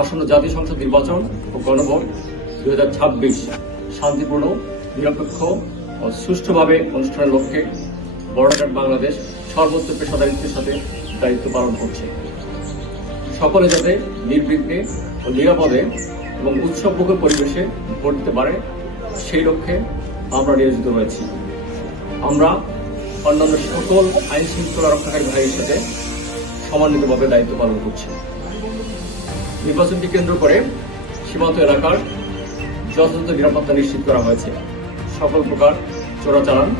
আসন্ন জাতীয় সংসদ নির্বাচন ও গণভোট 2026 শান্তিপূর্ণ, নিরপেক্ষ ও সুষ্ঠুভাবে অনুষ্ঠানের লক্ষ্যে বর্ডার বাংলাদেশ সর্বোচ্চ পেশাদারিত্বের সাথে দায়িত্ব পালন করছে। সকলে যাতে নির্বিঘ্নে ও নিরাপদে এবং উৎসবমুখর পরিবেশে ভোট দিতে পারে, সেই লক্ষ্যে আমরা নিয়োজিত রয়েছি। আমরা অন্যান্য সকল আইন শৃঙ্খলা রক্ষাকারী বাহিনীর সাথে সমন্বিতভাবে দায়িত্ব পালন করছি। নির্বাচনকে কেন্দ্র করে সীমান্ত এলাকার যথাযথ নিরাপত্তা নিশ্চিত করা হয়েছে। সকল প্রকার চোরাচালান,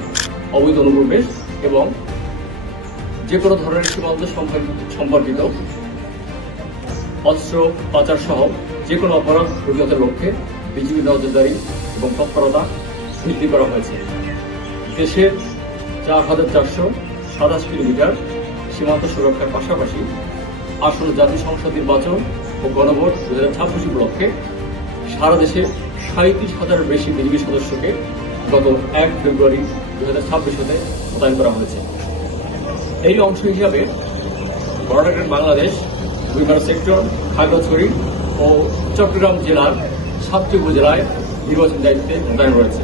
অবৈধ অনুপ্রবেশ এবং যে কোনো ধরনের সীমান্ত সম্পর্কিত অস্ত্র পাচার সহ যে কোনো অপরাধ প্রতিহতের লক্ষ্যে বিজিবি নজরদারি এবং তৎপরতা বৃদ্ধি করা হয়েছে। দেশের 4,427 কিলোমিটার সীমান্ত সুরক্ষার পাশাপাশি আসন্ন জাতীয় সংসদ নির্বাচন ও গণভোট 2026 উপলক্ষে সারা দেশে 37,000-এর বেশি বিজিবি সদস্যকে গত 1 ফেব্রুয়ারি 2026 হতে মোতায়েন করা হয়েছে। এই অংশ হিসাবে বর্ডার বাংলাদেশ গুইমারা সেক্টর, খাগড়াছড়ি ও চট্টগ্রাম জেলার 7টি উপজেলায় নির্বাচন দায়িত্বে মোতায়েন রয়েছে।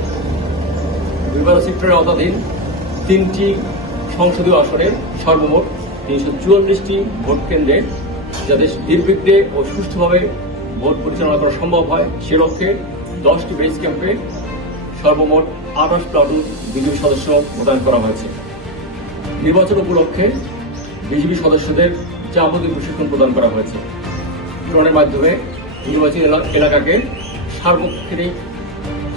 গুইমারা সেক্টরের আওতাধীন 3টি সংসদীয় আসনে সর্বমোট 344টি ভোট কেন্দ্রে যাতে নির্বিঘ্নে ও সুষ্ঠুভাবে ভোট পরিচালনা করা সম্ভব হয়, সে লক্ষ্যে 10টি বেস ক্যাম্পে সর্বমোট 28 প্লাটুন বিজিবি সদস্য মোতায়েন করা হয়েছে। নির্বাচন উপলক্ষে বিজিবি সদস্যদের যাবতীয় প্রশিক্ষণ প্রদান করা হয়েছে। ড্রোনের মাধ্যমে নির্বাচনী এলাকাকে সার্বক্ষণিক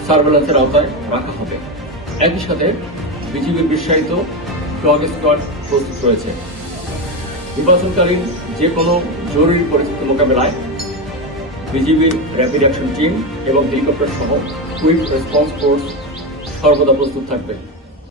সার্ভেলেন্সের আওতায় রাখা হবে। একই সাথে বিজিবির বিশ্বায়িত ডগ স্কোয়াড প্রস্তুত রয়েছে। নির্বাচনকালীন যে কোনো জরুরি পরিস্থিতি মোকাবেলায় বিজিবির র্যাপিড অ্যাকশন টিম এবং হেলিকপ্টার সহ কুইক রেসপন্স ফোর্স সর্বদা প্রস্তুত থাকবে।